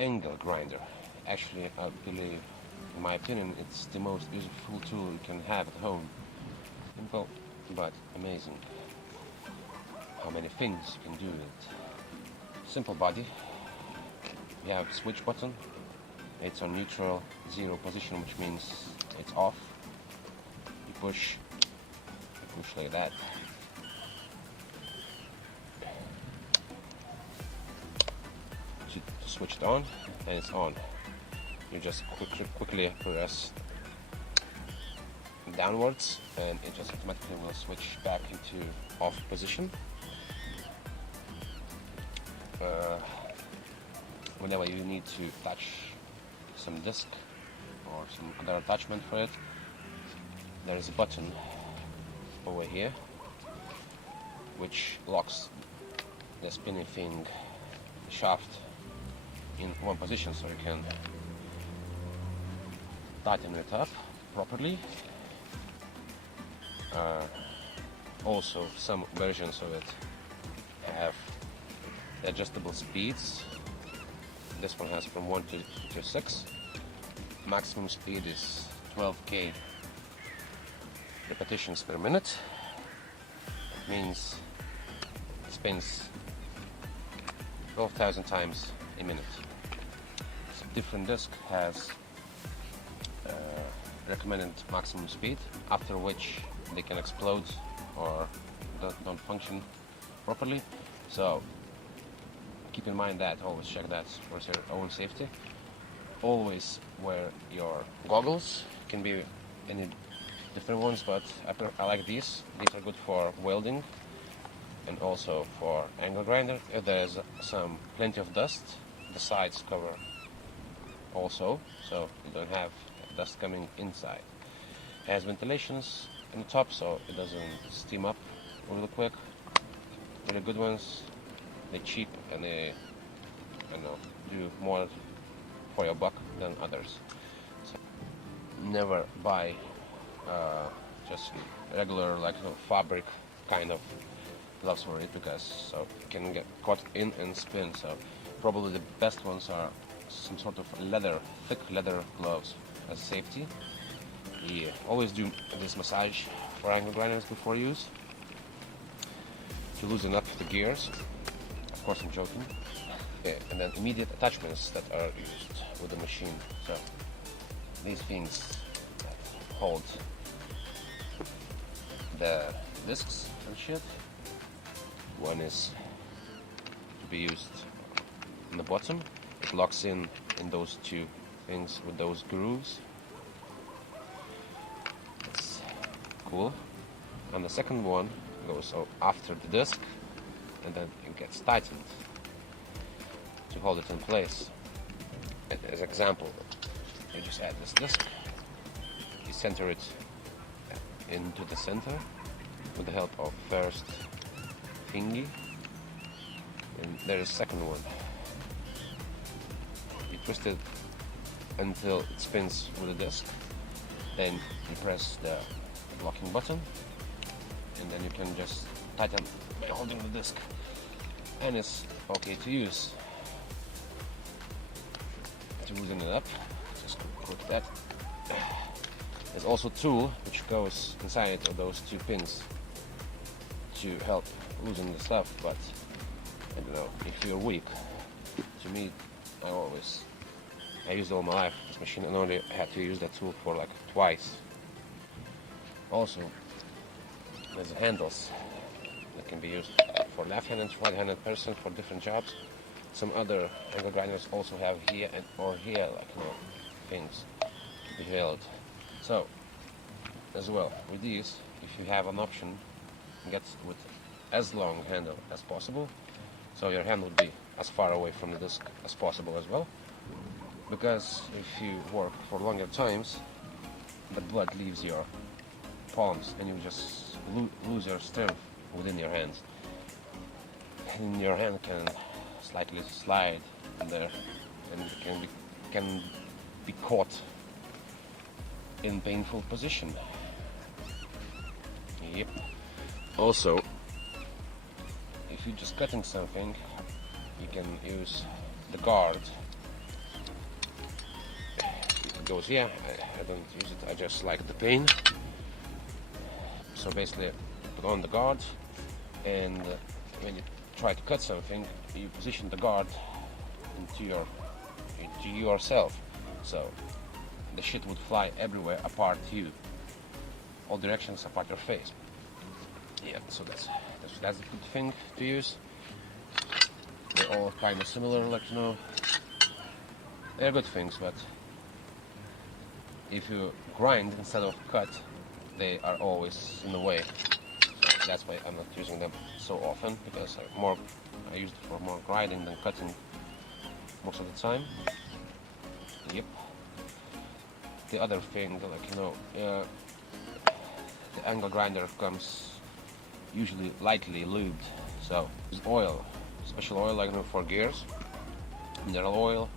angle grinder. Actually, I believe, in my opinion, it's the most useful tool you can have at home. Simple but amazing. How many things you can do with it. Simple body. You have switch button. It's on neutral zero position, which means it's off. You push like that. To switch it on, and it's on. You just quickly press downwards, and it just automatically will switch back into off position. Whenever you need to touch some disc or some other attachment for it, there is a button over here which locks the spinning thing shaft in one position, so you can tighten it up properly. Also, some versions of it have adjustable speeds. This one has from 1 to 6. Maximum speed is 12k repetitions per minute. It means it spins 12,000 times a minute. So different disc has recommended maximum speed, after which they can explode or don't function properly. So keep in mind that, always check that for your own safety. Always wear your goggles. Can be any different ones, but I like these. These are good for welding and also for angle grinder. If there's plenty of dust, the sides cover also, so you don't have dust coming inside. It has ventilations in the top, so it doesn't steam up real quick. Really good ones. They're cheap and they, do more for your buck than others. So never buy just regular fabric kind of gloves for it, because it can get caught in and spin. So probably the best ones are some sort of thick leather gloves as safety. You always do this massage for angle grinders before use to loosen up the gears. Of course, I'm joking. Yeah, and then immediate attachments that are used with the machine. So these things hold the discs and shit. One is to be used in the bottom. It locks in those two things with those grooves. It's cool. And the second one goes after the disc, and then it gets tightened to hold it in place. As example, you just add this disc, you center it into the center with the help of first thingy, and there's a second one. You twist it until it spins with the disc, then you press the locking button, and then you can just tighten by holding the disc, and it's okay to use. To loosen it up, just click that. There's also a tool which goes inside of those two pins to help loosen the stuff, but I don't know, if you're weak. To me, I used all my life this machine, and only had to use that tool for twice. Also, there's handles that can be used for left-handed, right-handed person for different jobs. Some other angle grinders also have here or here, things to be held. So, as well, with these, if you have an option, get with as long handle as possible, so your hand will be as far away from the disc as possible as well. Because if you work for longer times, the blood leaves your palms, and you just lose your strength within your hands. And your hand can slightly slide in there, and it can be caught in painful position. Yep. Also, if you're just cutting something, you can use the guard goes here. I don't use it, I just like the pain. So basically put on the guard, and when you try to cut something, you position the guard into yourself, so the shit would fly everywhere apart you, all directions apart your face. Yeah, so that's a good thing to use. They're all kind of similar, like, you know, they're good things, but if you grind instead of cut, they are always in the way. So that's why I'm not using them so often, because I use it for more grinding than cutting most of the time. Yep. The other thing, like, you know, the angle grinder comes usually lightly lubed, so there's oil, special oil, like, you know, for gears, mineral oil,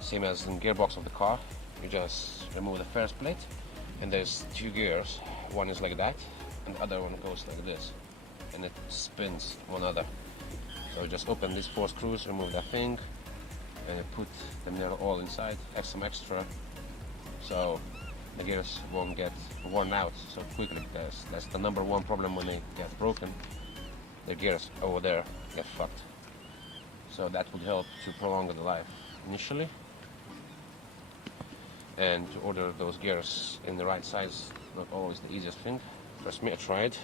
same as in gearbox of the car. You just remove the first plate, and there's two gears. One is like that, and the other one goes like this, and it spins one other. So just open these 4 screws, remove that thing, and you put the mineral oil inside. Have some extra, so the gears won't get worn out so quickly, because that's the number one problem when they get broken. The gears over there get fucked. So that would help to prolong the life initially. And to order those gears in the right size, not always the easiest thing. Trust me, I tried.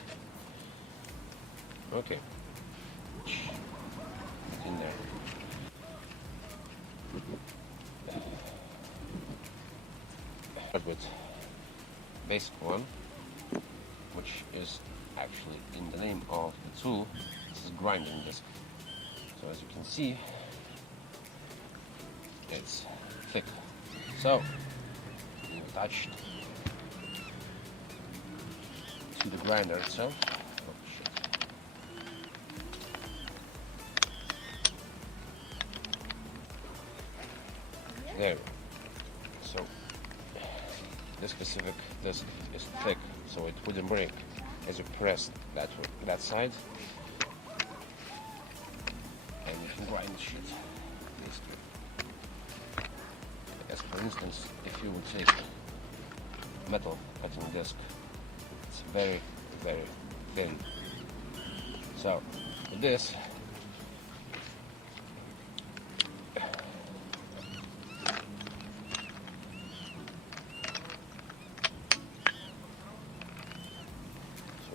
Okay. In there. Start with basic one, which is actually in the name of the tool. This is grinding disc. So as you can see, it's thick. So attached to the grinder itself. Oh shit. There. So this specific disc is thick, so it wouldn't break as you press that side, and you can grind shit. As for instance, if you would take metal cutting disc, it's very, very thin. So with this,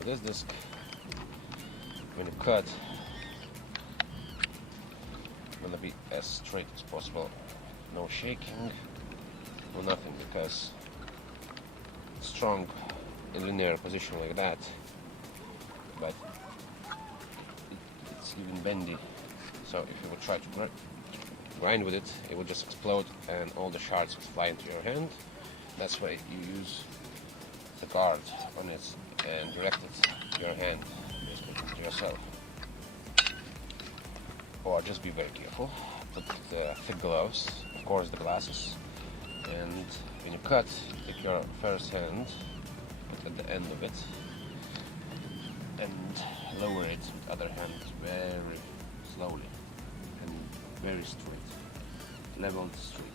this disc, when you cut, gonna be as straight as possible. No shaking, no nothing, because it's strong in linear position like that, but it's even bendy. So if you would try to grind with it, it would just explode and all the shards would fly into your hand. That's why you use the guard on it and direct it your hand, basically to yourself. Or just be very careful. Put the thick gloves, of course the glasses, and when you cut, take your first hand, put at the end of it, and lower it with the other hand very slowly and very straight, leveled straight.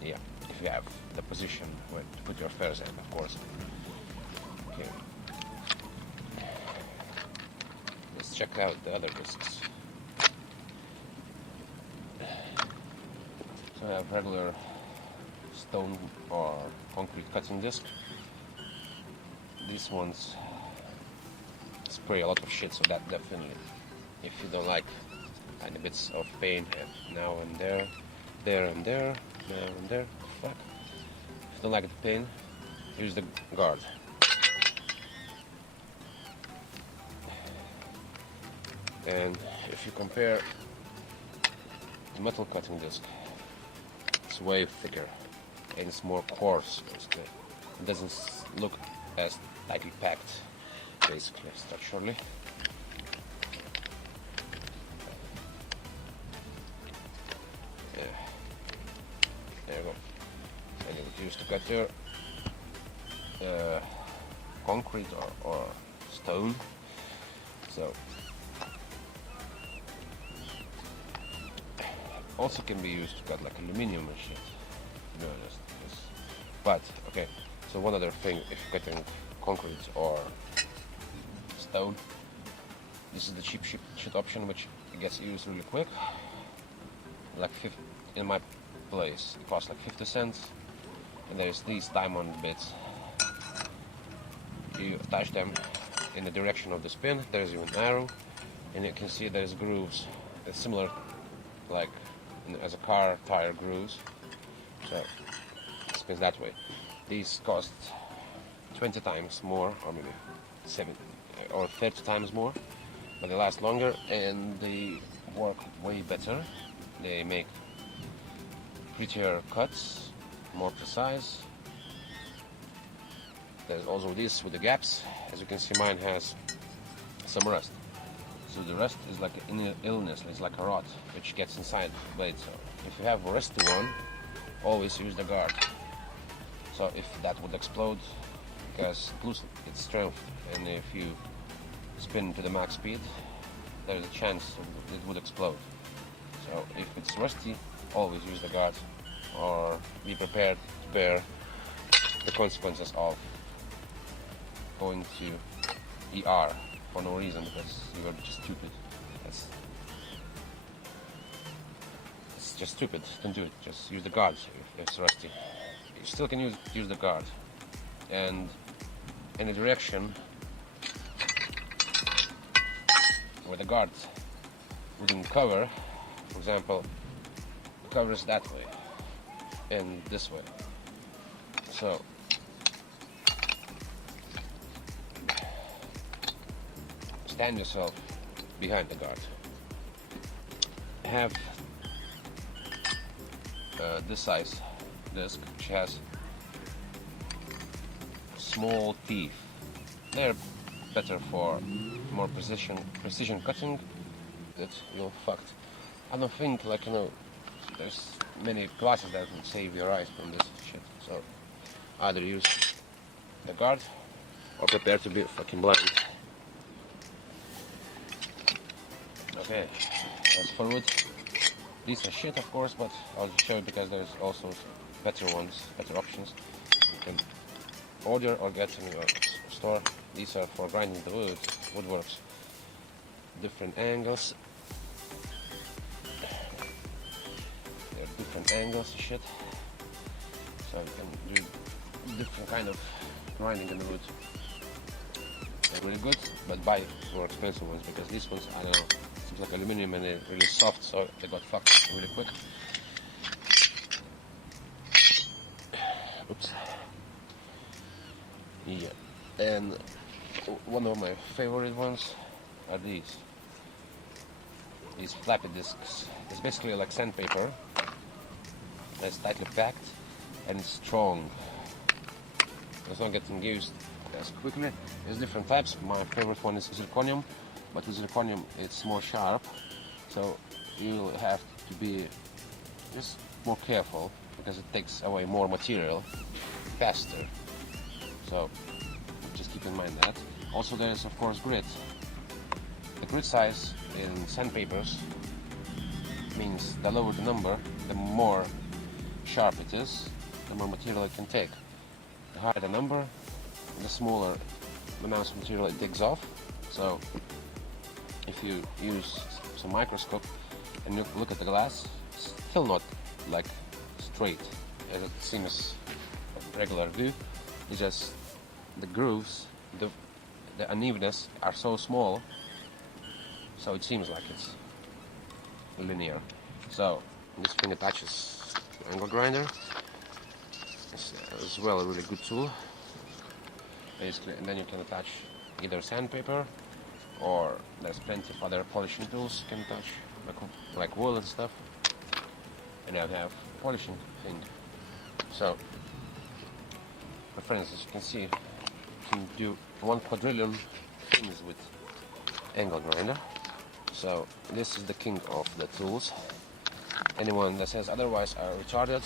Yeah, if you have the position where to put your first hand, of course. Okay. Let's check out the other discs. So I have regular stone or concrete cutting disc. These ones spray a lot of shit, so that definitely, if you don't like tiny bits of pain now and there, there and there, there and there, fuck. If you don't like the pain, use the guard. And if you compare the metal cutting disc, it's way thicker and it's more coarse, basically. It doesn't look as tightly packed, basically, structurally. Yeah. There you go. And you would use to cut your concrete or stone. So also can be used to cut like aluminium and shit. be honest. Yes. But okay, so one other thing, if you're getting concrete or stone, this is the cheap shit option, which gets used really quick. Like in my place, it costs like 50 cents, and there's these diamond bits. You attach them in the direction of the spin. There's even an arrow, and you can see there's grooves. It's similar, like as a car tire grooves. So it spins that way. These cost 20 times more, or maybe 7 or 30 times more, but they last longer and they work way better. They make prettier cuts, more precise. There's also this with the gaps. As you can see, mine has some rust. So the rust is like an illness, it's like a rot which gets inside the blade. So if you have a rusty one, always use the guard. So if that would explode, because lose its strength, and if you spin to the max speed, there's a chance it would explode. So if it's rusty, always use the guard, or be prepared to bear the consequences of going to ER for no reason, because you were just stupid. It's just stupid. Don't do it. Just use the guard if it's rusty. You still can use the guard, and in a direction where the guard wouldn't cover. For example, it covers that way and this way. So stand yourself behind the guard. Have this size disc, which has small teeth. They're better for more precision cutting. That you're fucked. I don't think, like, there's many glasses that can save your eyes from this shit. So either use the guard or prepare to be fucking blind. Okay, as for wood, these are shit, of course, but I'll just show you because there's also better ones, better options you can order or get in your store. These are for grinding the wood, woodworks. Different angles. There are different angles and shit. So you can do different kind of grinding in the wood. They're really good, but buy more expensive ones, because these ones, I don't know, seems like aluminum and they're really soft, so they got fucked really quick. Oops. Yeah, and one of my favorite ones are these floppy disks. It's basically like sandpaper. It's tightly packed and it's strong. It's not getting used as quickly. There's different types. My favorite one is zirconium, but with zirconium it's more sharp, so you'll have to be just more careful because it takes away more material faster. So just keep in mind that. Also, there's of course grit. The grit size in sandpapers means the lower the number, the more sharp it is, the more material it can take. The higher the number, the smaller the amount of material it digs off. So if you use some microscope and you look at the glass, it's still not like straight as it seems regular view. It's just the grooves, the unevenness are so small, so it seems like it's linear. So this thing attaches to angle grinder. It's as well a really good tool. Basically, and then you can attach either sandpaper, or there's plenty of other polishing tools you can attach, like wool and stuff. And I have polishing thing. So, my friends, as you can see, you can do 1 quadrillion things with angle grinder. So this is the king of the tools. Anyone that says otherwise are retarded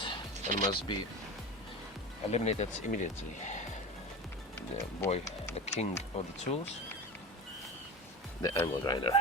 and must be eliminated immediately. The boy, the king of the tools, the angle grinder.